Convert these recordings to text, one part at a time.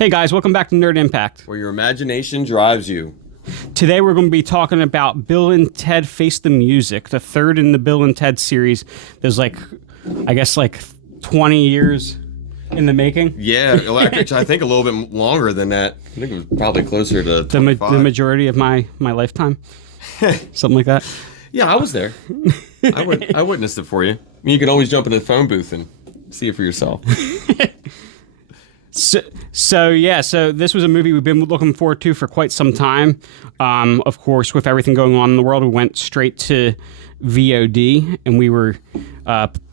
Hey guys, welcome back to Nerd Impact. Where your imagination drives you. Today we're going to be talking about Bill and Ted Face the Music, the third in the Bill and Ted series. There's like 20 years in the making. Yeah, actually, I think a little bit longer than that. I think it was probably closer to the majority of my lifetime. Something like that. Yeah, I was there. I witnessed it for you. I mean, you can always jump in the phone booth and see it for yourself. So this was a movie we've been looking forward to for quite some time. Of course, with everything going on in the world, we went straight to VOD, and we were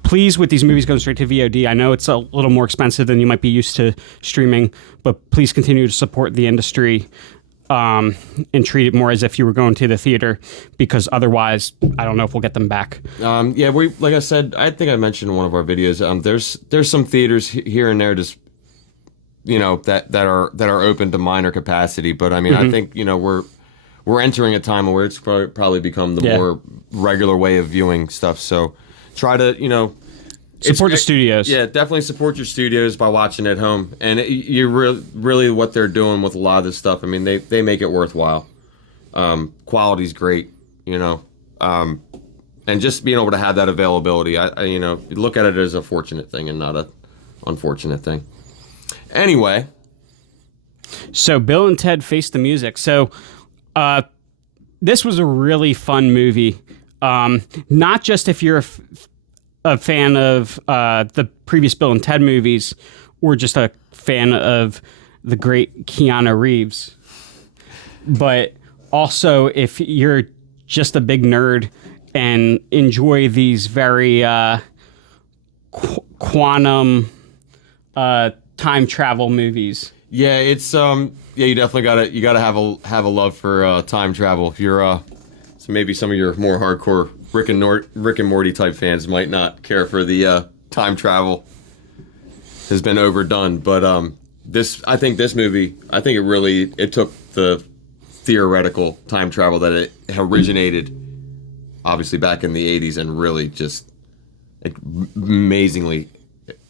pleased with these movies going straight to VOD. I know it's a little more expensive than you might be used to streaming, but please continue to support the industry and treat it more as if you were going to the theater, because otherwise, I don't know if we'll get them back. Yeah, we like I said, I think I mentioned in one of our videos. There's some theaters here and there just, that are open to minor capacity, but I mean, I think we're entering a time where it's probably become the more regular way of viewing stuff. So try to support the studios. Yeah, definitely support your studios by watching at home, and you really what they're doing with a lot of this stuff. I mean, they make it worthwhile. Quality's great, and just being able to have that availability, I look at it as a fortunate thing and not a unfortunate thing. Anyway, so Bill and Ted Face the Music. So this was a really fun movie. Not just if you're a fan of the previous Bill and Ted movies, or just a fan of the great Keanu Reeves, but also if you're just a big nerd and enjoy these very quantum time travel movies. Yeah, it's you definitely gotta have a love for time travel. If you're so maybe some of your more hardcore Rick and Morty type fans might not care for the time travel. Has been overdone, but I think this movie, it took the theoretical time travel that it originated, obviously back in the 80s, and really just amazingly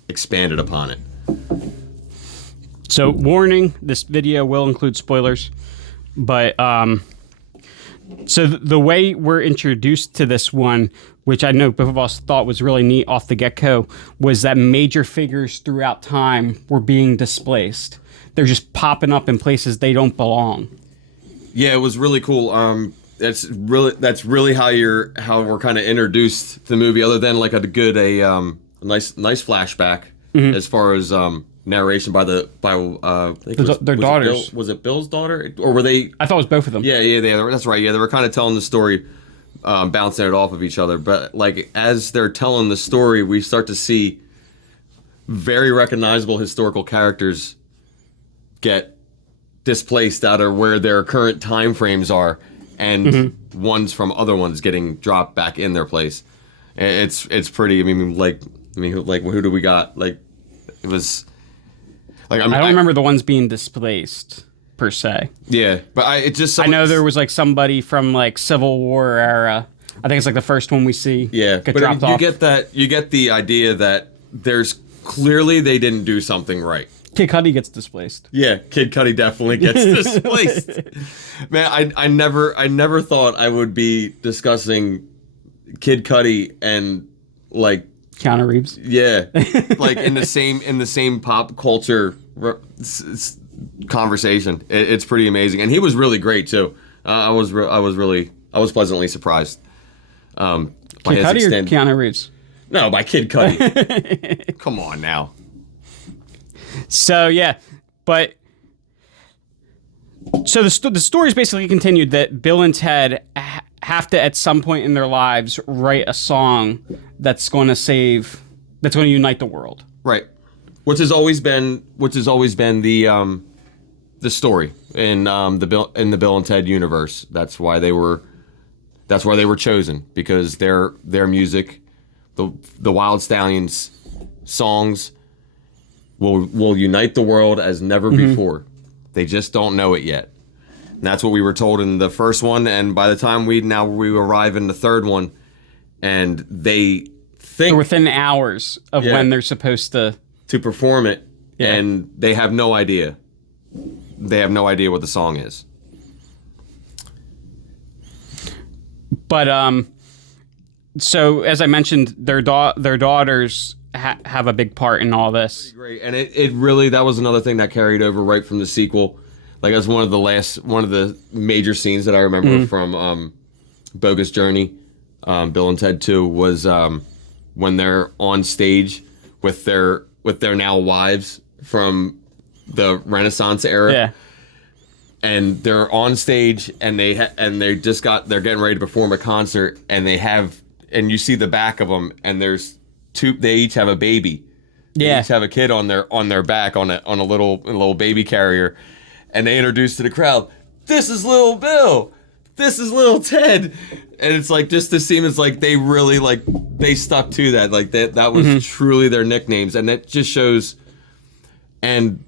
expanded upon it. So, warning, this video will include spoilers, but so the way we're introduced to this one, which I know both of us thought was really neat off the get-go, was that major figures throughout time were being displaced. They're just popping up in places they don't belong. Yeah, it was really cool. That's really how we're kind of introduced to the movie, other than like a nice flashback as far as narration by their daughters. Was it Bill's daughter, or were they? I thought it was both of them. Yeah, that's right. Yeah, they were kind of telling the story, bouncing it off of each other. But like as they're telling the story, we start to see very recognizable historical characters get displaced out of where their current time frames are, and ones from other ones getting dropped back in their place. It's pretty. I mean, who do we got? Like, it was. Like, I don't remember the ones being displaced per se. Yeah, but I know there was like somebody from like Civil War era. I think it's like the first one we see. Yeah, get but dropped off. You get the idea that there's clearly they didn't do something right. Kid Cudi gets displaced. Yeah, Kid Cudi definitely gets displaced. Man, I never thought I would be discussing Kid Cudi and like Keanu Reeves. Yeah, like in the same pop culture conversation. It's pretty amazing, and he was really great too. I was pleasantly surprised. By Kid Cudi or Keanu Reeves? No, by Kid Cudi. Come on now. So yeah, but so the story's basically continued that Bill and Ted have to at some point in their lives write a song that's going to unite the world. Right. Which has always been the story in the Bill and Ted universe. That's why they were chosen, because their music, the Wild Stallions songs will unite the world as never before. They just don't know it yet. And that's what we were told in the first one, and by the time we arrive in the third one, and they think they're within hours of when they're supposed to perform it, and they have no idea they have no idea what the song is. But so as I mentioned, their daughters have a big part in all this. Great, and it really, that was another thing that carried over right from the sequel. Like, that's one of the major scenes that I remember from Bogus Journey, Bill and Ted 2, was when they're on stage with their now wives from the Renaissance era. Yeah. And they're on stage, and they're getting ready to perform a concert, and and you see the back of them, and they each have a baby. Yeah. They each have a kid on their back on a little baby carrier, and they introduce to the crowd, "This is little Bill, this is little Ted," and it's like, just to seem, it's like they really, like, they stuck to that, like that was truly their nicknames, and that just shows. And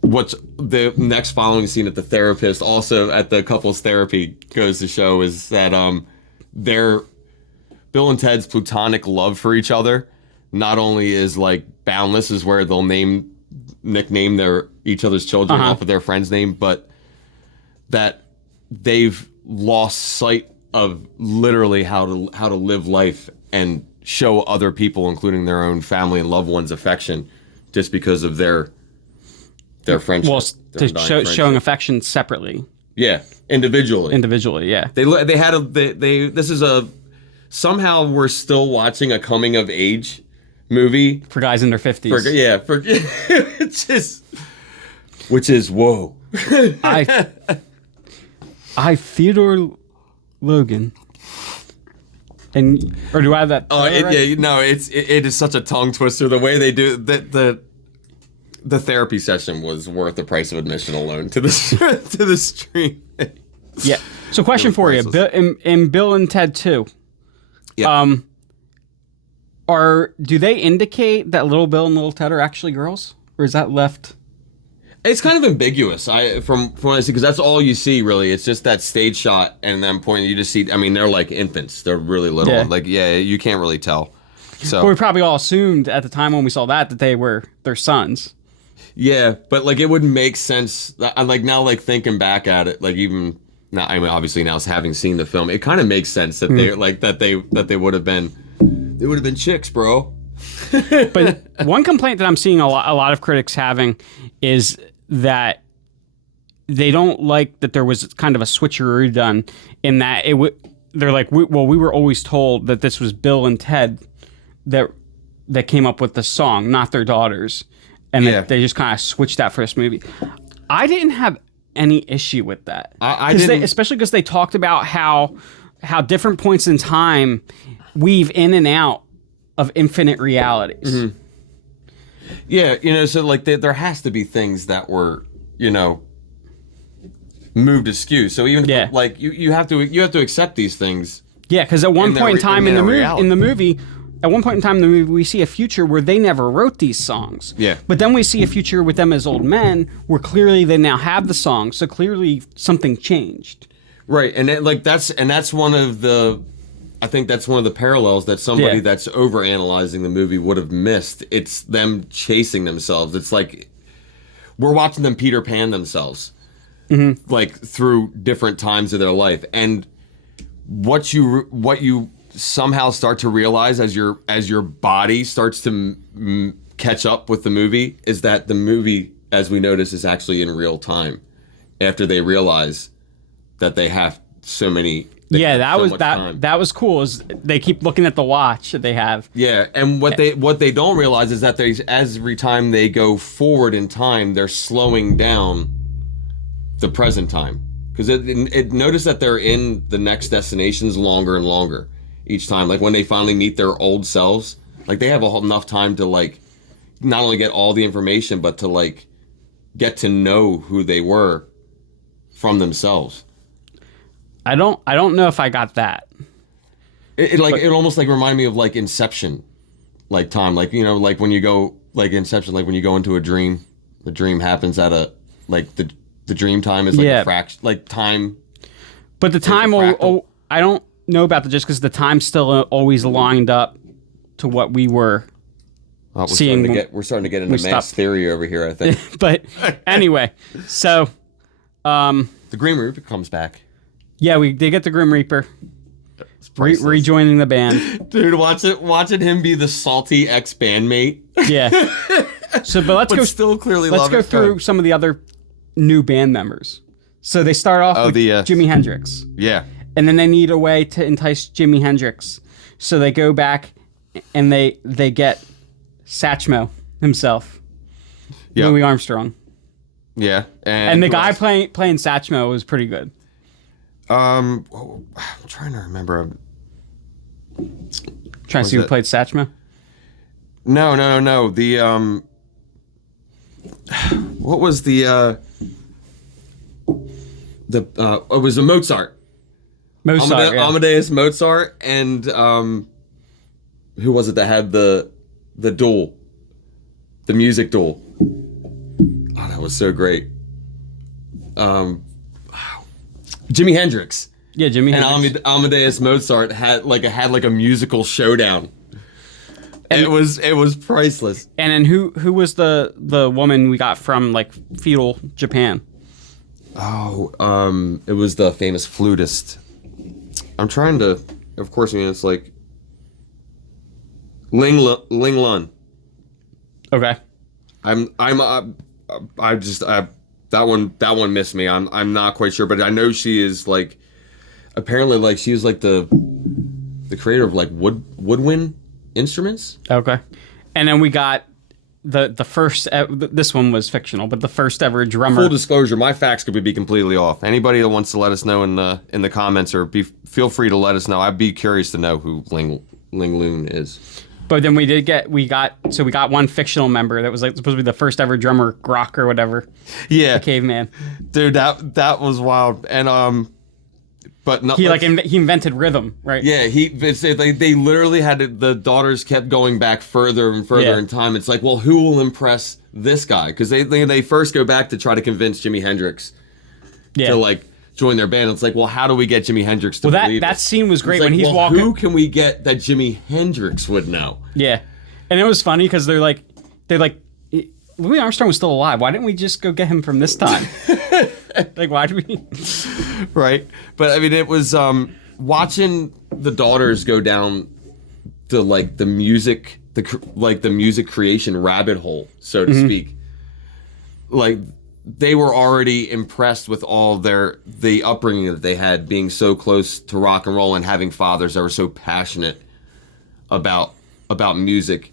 what's the next following scene at the therapist, also at the couples therapy, goes to show is that their Bill and Ted's platonic love for each other not only is like boundless, is where they'll nickname each other's children off of their friend's name, but that they've lost sight of literally how to live life and show other people, including their own family and loved ones, affection, just because of their friendship. Well, showing affection separately. Yeah, individually. Yeah. This is somehow we're still watching a coming of age movie For guys in their 50s. which is whoa. I Theodore Logan. Or do I have that? It is such a tongue twister. The way they do the therapy session was worth the price of admission alone to the stream. Yeah. So, question for you: in Bill and Ted 2, Yeah. do they indicate that Little Bill and Little Ted are actually girls, or is that left? It's kind of ambiguous. From what I see, because that's all you see really. It's just that stage shot and them pointing. You just see. I mean, they're like infants. They're really little. Yeah. Like, you can't really tell. So But we probably all assumed at the time when we saw that they were their sons. yeah, but like, it wouldn't make sense. Like, now, like, thinking back at it, like, even now, I mean, obviously now having seen the film, it kind of makes sense that they like that they would have been chicks, bro. But one complaint that I'm seeing a lot of critics having is that they don't like that there was kind of a switcheroo done in that they're like, we were always told that this was Bill and Ted that came up with the song, not their daughters, and they just kind of switched that for this movie. I didn't have any issue with that. I didn't, especially because they talked about how different points in time weave in and out of infinite realities. Mm-hmm. Yeah, so like there has to be things that were, moved askew. So even like you have to accept these things. Yeah, because at one point in time in the movie, we see a future where they never wrote these songs. Yeah. But then we see a future with them as old men where clearly they now have the songs. So clearly something changed. Right, and that's one of the. I think that's one of the parallels that somebody that's overanalyzing the movie would have missed. It's them chasing themselves. It's like we're watching them Peter Pan themselves, like through different times of their life. And what you somehow start to realize as your body starts to catch up with the movie is that the movie, as we notice, is actually in real time. After they realize that they have so many. That was cool. Is they keep looking at the watch that they have. Yeah, and what they don't realize is that every time they go forward in time, they're slowing down the present time, because it notice that they're in the next destinations longer and longer each time. Like when they finally meet their old selves, like they have enough time to like not only get all the information, but to like get to know who they were from themselves. I don't know if I got that. It almost like reminded me of like Inception, like time, like like when you go like Inception, like when you go into a dream, the dream happens at a like the dream time is like a fraction, like time. But the time, I don't know about just because the time's still always lined up to what we were Well, seeing we're starting to get into mass stopped. theory over here, I think. But anyway, so The Grim Reaper comes back. yeah, we did get the Grim Reaper It's priceless. rejoining the band. Dude, watching him be the salty ex-bandmate. Yeah. So, but let's But go. still clearly Let's love go it. through some of the other new band members. So they start off with the, Jimi Hendrix, Yeah. and then they need a way to entice Jimi Hendrix. So they go back and they get Satchmo himself, Yeah. Louis Armstrong, Yeah. and the who guy else? playing Satchmo was pretty good. I'm trying to remember. Trying to see who it? played Satchmo. No. What was it was a Mozart. Mozart. Yeah. Amadeus Mozart, and who was it that had the duel, the music duel? Oh, that was so great. Jimi Hendrix Yeah, Jimi and Hendrix. Amadeus Mozart had like a musical showdown. And it was priceless. And then who was the woman we got from like feudal Japan? Oh, it was the famous flutist. I'm trying to, of course, it's like Ling Lun. Okay. That one missed me. I'm not quite sure, but I know she is like, apparently like she's like the creator of like woodwind instruments. Okay. And then we got the first. This one was fictional, but the first ever drummer. Full disclosure, my facts could be completely off. Anybody that wants to let us know in the comments or feel free to let us know. I'd be curious to know who Ling Lun is. But then we got one fictional member that was like supposed to be the first ever drummer, Grok or whatever, Yeah, caveman. dude, that was wild. And but not He he invented rhythm, right? yeah, they literally the daughters kept going back further and further Yeah. in time. It's like, well, who will impress this guy? Because they first go back to try to convince Jimi Hendrix Yeah. to like join their band. It's like, well, how do we get Jimi Hendrix to believe that it? scene was great It's like, when he's well, walking. Who can we get that Jimi Hendrix would know? Yeah, and it was funny because they're like Louis Armstrong was still alive. Why didn't we just go get him from this time? Like, why did we? Right, but I mean, it was watching the daughters go down to like the music creation rabbit hole, so to speak. Like, they were already impressed with all the upbringing that they had, being so close to rock and roll and having fathers that were so passionate about music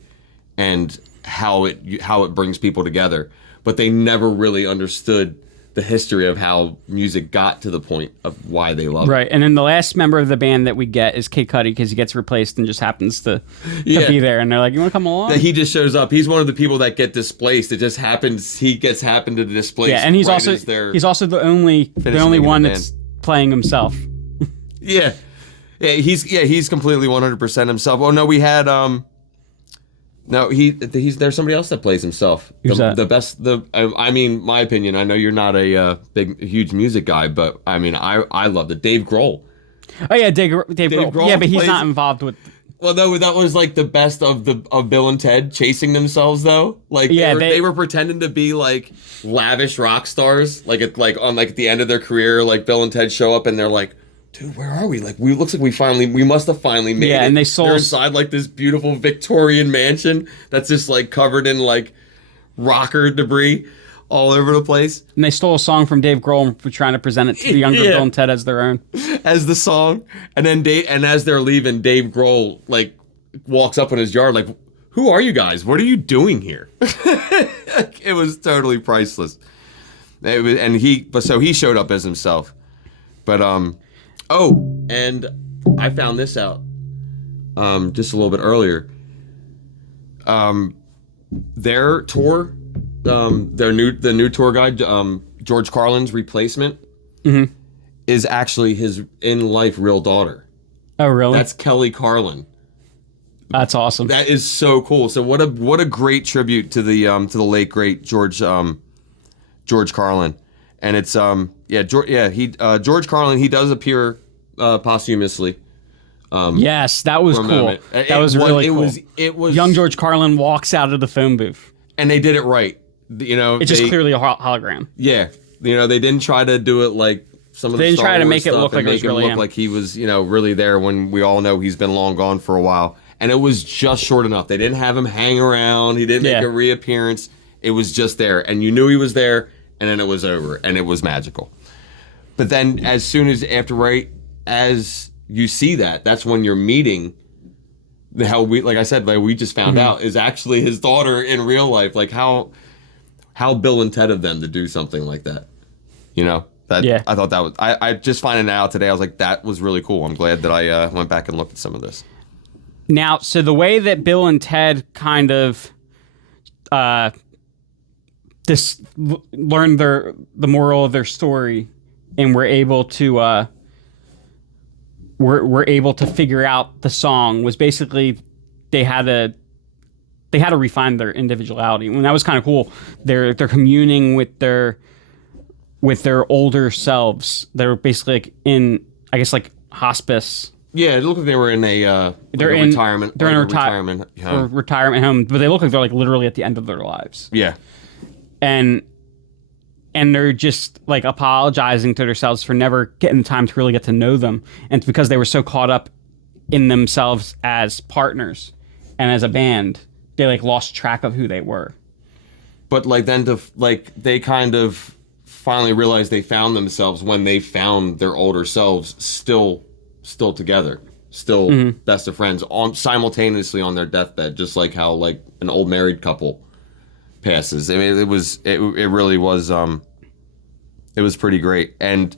and how it brings people together. But they never really understood the history of how music got to the point of why they love it. Right, and then the last member of the band that we get is Kid Cudi because he gets replaced and just happens to Yeah. be there, and they're like, "You want to come along?" That he just shows up. He's one of the people that get displaced. It just happens. He happened to displace. Yeah, and he's right also as they're the only making one the that's playing himself. Yeah, he's completely 100% himself. Oh no, we had no, there's somebody else that plays himself. Who's that? I mean, my opinion. I know you're not a huge music guy, but I mean, I loved it. Dave Grohl. Oh yeah, Dave Grohl. Grohl Yeah, but he's plays- not involved with. Well, no, that was like the best of Bill and Ted chasing themselves, though. Like, Yeah, they were pretending to be like lavish rock stars, like at the end of their career. Like, Bill and Ted show up and they're like, "Dude, where are we? Like, we looks like we must have finally made it." Yeah, and they're inside like this beautiful Victorian mansion that's just like covered in like rocker debris all over the place And they stole a song from Dave Grohl and were trying to present it to the younger Yeah. Bill and Ted as their own. as the song. And then as they're leaving, Dave Grohl like walks up in his yard like, "Who are you guys? What are you doing here?" It was totally priceless. So he showed up as himself. But oh, and I found this out just a little bit earlier. Their tour, the new tour guide, George Carlin's replacement, is actually his in life real daughter. Oh really? That's Kelly Carlin. That's awesome. That is so cool. So what a great tribute to the late great George Carlin. And it's George Carlin, he does appear posthumously Yes, that was for a cool. moment. That was really cool. It was Young George Carlin walks out of the phone booth. and they did it right. You know, It's just clearly a hologram. Yeah, you know, they didn't try to do it like some of the They didn't Star try to Wars make it stuff look like and it make was him really look him. like he was, you know, really there when we all know he's been long gone for a while. And it was just short enough. They didn't have him hang around. He didn't make a reappearance. It was just there, and you knew he was there, and then it was over, and it was magical. But then, as soon as right as you see that, that's when you're meeting like I said, like we just found out is actually his daughter in real life. Like how Bill and Ted of them to do something like that, you know? I thought that was. I just finding it out today. I was like, that was really cool. I'm glad that I went back and looked at some of this. Now, so the way that Bill and Ted kind of learned the moral of their story, and were able to figure out the song was basically they had to refine their individuality, and that was kind of cool. They're communing with their older selves. They're basically like in, I guess, like hospice. Yeah, it looked like they were in a retirement. They're in a retirement home. retirement home, but they look like they're like literally at the end of their lives. Yeah, and they're just like apologizing to themselves for never getting the time to really get to know them, and it's because they were so caught up in themselves as partners and as a band, they like lost track of who they were. But like then they kind of finally realized they found themselves when they found their older selves still together, still best of friends, simultaneously on their deathbed, just like how like an old married couple passes. I mean, it really was it was pretty great, and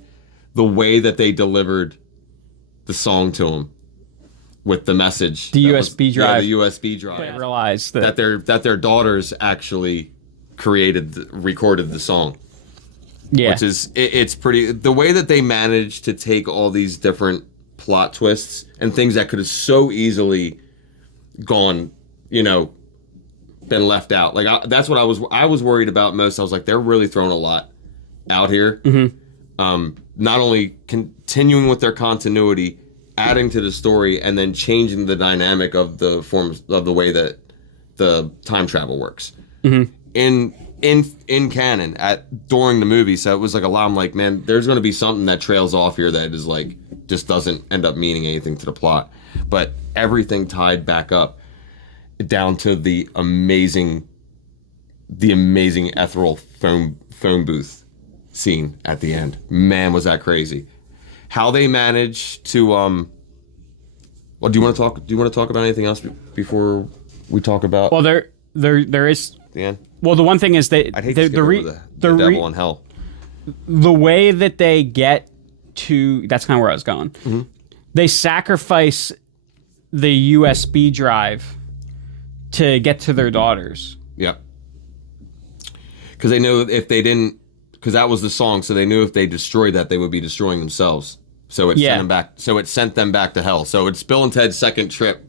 the way that they delivered the song to him with the message, the USB drive, the USB drive. I realized that their daughters actually recorded the song. Yeah, which is it's pretty. The way that they managed to take all these different plot twists and things that could have so easily gone, you know, been left out. Like that's what I was worried about most. I was like, they're really throwing a lot out here. Not only continuing with their continuity, adding to the story, and then changing the dynamic of the forms of the way that the time travel works. In canon during the movie. So it was like a lot. I'm like, man, there's going to be something that trails off here that is like just doesn't end up meaning anything to the plot. But everything tied back up down to the amazing ethereal phone booth scene at the end. Man, was that crazy. How they managed to well, do you want to talk about anything else before we talk about well there is the end? Well, the one thing is that I'd hate to skip over the devil in hell. The way that they get to, that's kind of where I was going. They sacrifice the USB drive to get to their daughters. Yep. Because they knew if they didn't, because that was the song, so they knew if they destroyed that, they would be destroying themselves. So it sent them back. So it sent them back to hell. So it's Bill and Ted's second trip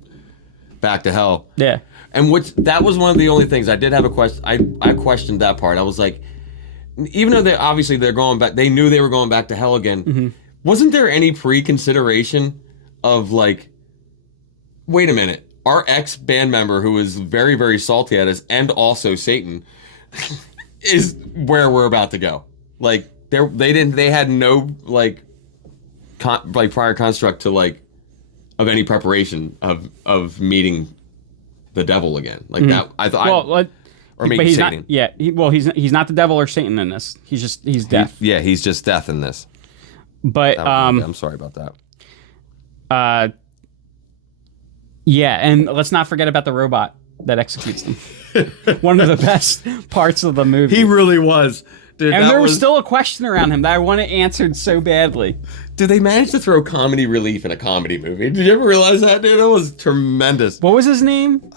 back to hell. Yeah. And that was one of the only things I did have a question. I questioned that part. I was like, even though they're going back, they knew they were going back to hell again. Wasn't there any pre-consideration of like, wait a minute, our ex-band member who is very, very salty at us, and also Satan, is where we're about to go. Like they had no like prior construct to like of any preparation of meeting the devil again. Like that, I thought. Well, or maybe he's Satan. Not. Yeah. He's not the devil or Satan in this. He's death. He's just death in this. But I'm sorry about that. Yeah, and let's not forget about the robot that executes them. One of the best parts of the movie. He really was. Dude, and there was still a question around him that I wanted answered so badly. Did they manage to throw comedy relief in a comedy movie? Did you ever realize that, dude? It was tremendous. What was his name?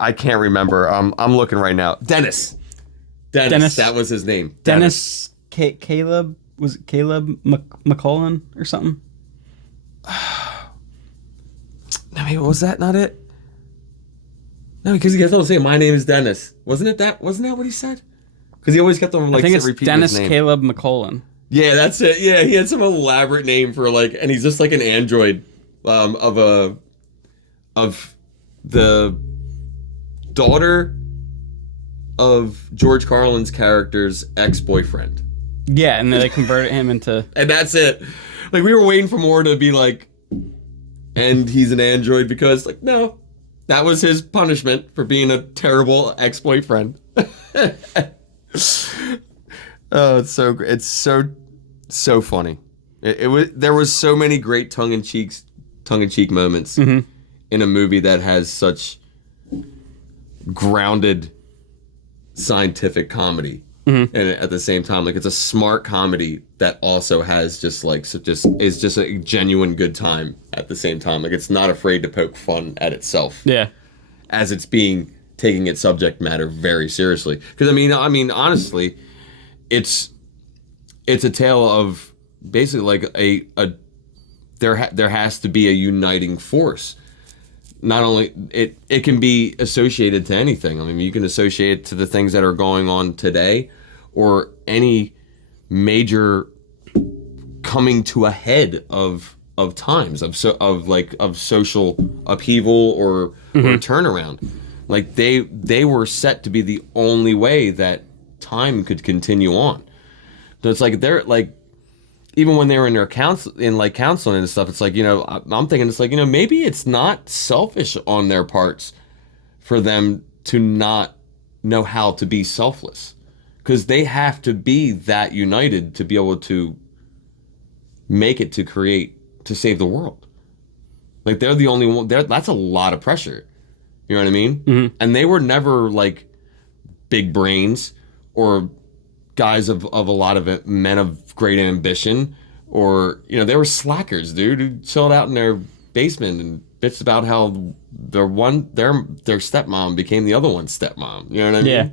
I can't remember. I'm looking right now. Dennis. That was his name. Dennis. Caleb. Was it Caleb McCullen or something? No, maybe was that not it? No, because he kept on saying, "My name is Dennis." Wasn't that what he said? Because he always kept on like repeating his name. I think it's Dennis Caleb McCullen. Yeah, that's it. Yeah, he had some elaborate name for like, and he's just like an android of the daughter of George Carlin's character's ex-boyfriend. Yeah, and then they converted him into... And that's it. Like, we were waiting for more to be like, and he's an android because, like, no. That was his punishment for being a terrible ex-boyfriend. Oh, it's so great. It's so funny. It was, there was so many great tongue-in-cheek moments in a movie that has such grounded scientific comedy. And at the same time, like, it's a smart comedy that also has just a genuine good time at the same time. Like, it's not afraid to poke fun at itself. Yeah. As it's taking its subject matter very seriously. Because I mean, honestly, it's a tale of basically like there has to be a uniting force. Not only it can be associated to anything. I mean, you can associate it to the things that are going on today, or any major coming to a head of times of social upheaval or turnaround. Like they were set to be the only way that time could continue on. So it's like they're like, even when they were in their counseling and stuff, it's like, you know, I'm thinking it's like, you know, maybe it's not selfish on their parts for them to not know how to be selfless, because they have to be that united to be able to make it to save the world. Like, they're the only one. That's a lot of pressure. You know what I mean? And they were never like big brains or guys of a lot of men of great ambition, or, you know, they were slackers, dude, who chilled out in their basement and bitched about how their stepmom became the other one's stepmom. You know what I mean? Yeah.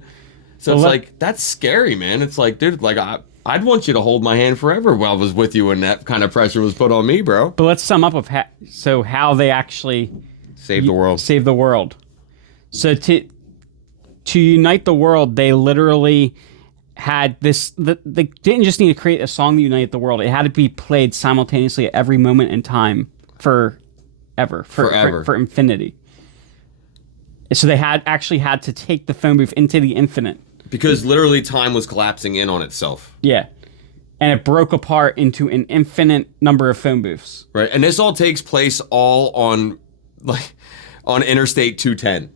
So it's like, that's scary, man. It's like, dude, like I'd want you to hold my hand forever while I was with you when that kind of pressure was put on me, bro. But let's sum up of how they actually save the world. Save the world. So to unite the world, they literally had this. They didn't just need to create a song that united the world. It had to be played simultaneously at every moment in time forever, for infinity. So they actually had to take the phone booth into the infinite. Because literally time was collapsing in on itself. Yeah. And it broke apart into an infinite number of phone booths. Right. And this all takes place all on Interstate 210.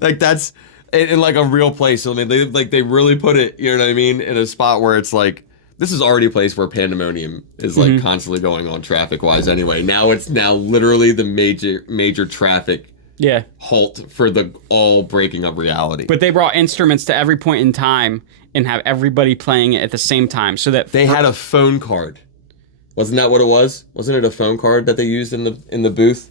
like that's in like a real place. I mean, they really put it, you know what I mean, in a spot where it's like, this is already a place where pandemonium is like constantly going on traffic wise anyway. Now it's literally the major traffic halt for the all breaking of reality. But they brought instruments to every point in time and have everybody playing it at the same time, so that they had a phone card. Wasn't that what it was? Wasn't it a phone card that they used in the booth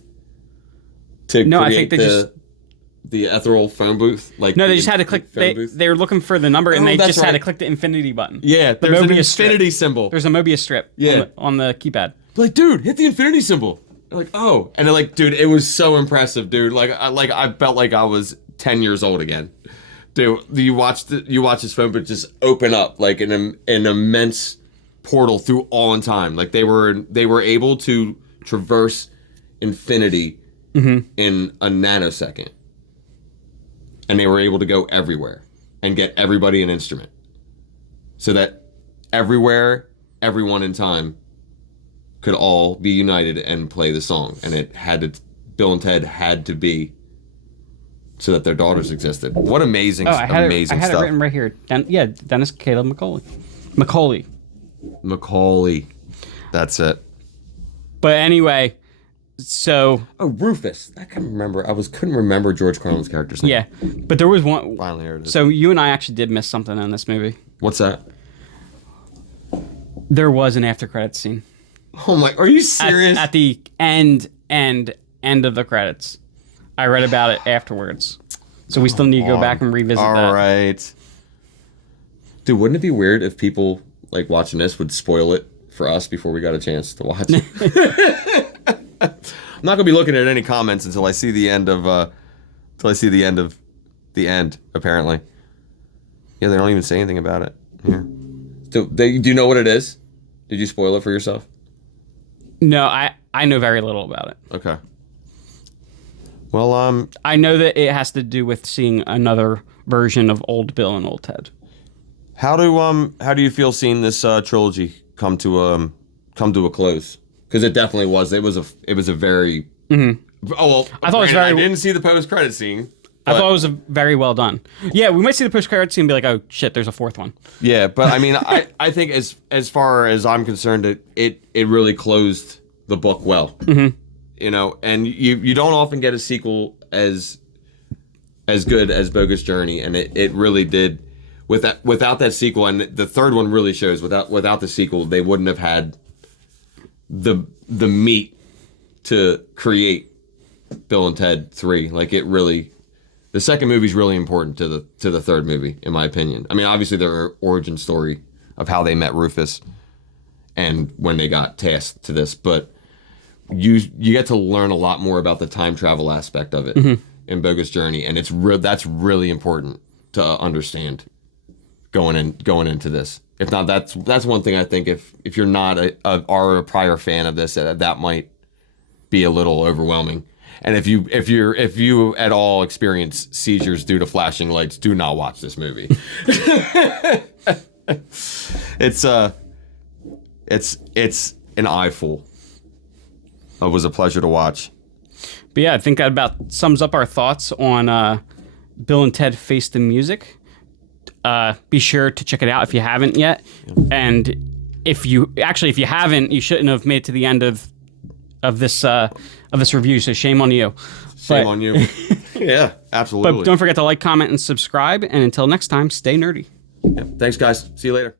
to create I think the ethereal phone booth? Like, no, they just had to click. They were looking for the number, and they just had to click the infinity button. Yeah, there's an infinity symbol. There's a Mobius strip. On the keypad. Like, dude, hit the infinity symbol. They're like, oh, and they're like, dude, it was so impressive, dude. I felt like I was 10 years old again. Dude, you watch this phone booth just open up like an immense portal through all in time. Like, they were able to traverse infinity in a nanosecond. And they were able to go everywhere and get everybody an instrument. So that everywhere, everyone in time could all be united and play the song. And Bill and Ted had to be so that their daughters existed. What amazing stuff. I had it written right here. Dennis Caleb Macaulay. That's it. But anyway, so... Oh, Rufus. I couldn't remember George Carlin's character's name. Yeah, but there was one... Finally heard it. So you and I actually did miss something in this movie. What's that? There was an after credits scene. Oh my... Are you serious? At the end of the credits. I read about it afterwards. So we still need to go back and revisit that. All right. Dude, wouldn't it be weird if people like watching this would spoil it for us before we got a chance to watch it? I'm not gonna be looking at any comments until I see the end of the end. Apparently, yeah, they don't even say anything about it here. So, do you know what it is? Did you spoil it for yourself? No, I know very little about it. Okay. Well, I know that it has to do with seeing another version of Old Bill and Old Ted. how do you feel seeing this trilogy come to a close? Because it definitely was. It was a very. Mm-hmm. Oh well, I thought it was very. I didn't see the post-credit scene. I thought it was very well done. Yeah, we might see the post-credit scene and be like, "Oh shit, there's a fourth one." Yeah, but I mean, I think as far as I'm concerned, it really closed the book well. Mm-hmm. You know, and you don't often get a sequel as good as Bogus Journey, and it really did. Without that sequel, and the third one really shows without the sequel, they wouldn't have had the meat to create Bill and Ted 3. Like it really, the second movie is really important to the third movie, in my opinion. I mean, obviously their origin story of how they met Rufus and when they got tasked to this, but you get to learn a lot more about the time travel aspect of it in Bogus Journey, and that's really important to understand going into this. If not, that's one thing I think if you're not a prior fan of this, that might be a little overwhelming. And if you at all experience seizures due to flashing lights, do not watch this movie. It's an eyeful. It was a pleasure to watch. But yeah, I think that about sums up our thoughts on Bill and Ted Face the Music. Be sure to check it out if you haven't yet. And if you haven't, you shouldn't have made it to the end of this review. So shame on you. Shame on you. Yeah, absolutely. But don't forget to like, comment, and subscribe. And until next time, stay nerdy. Yeah. Thanks, guys. See you later.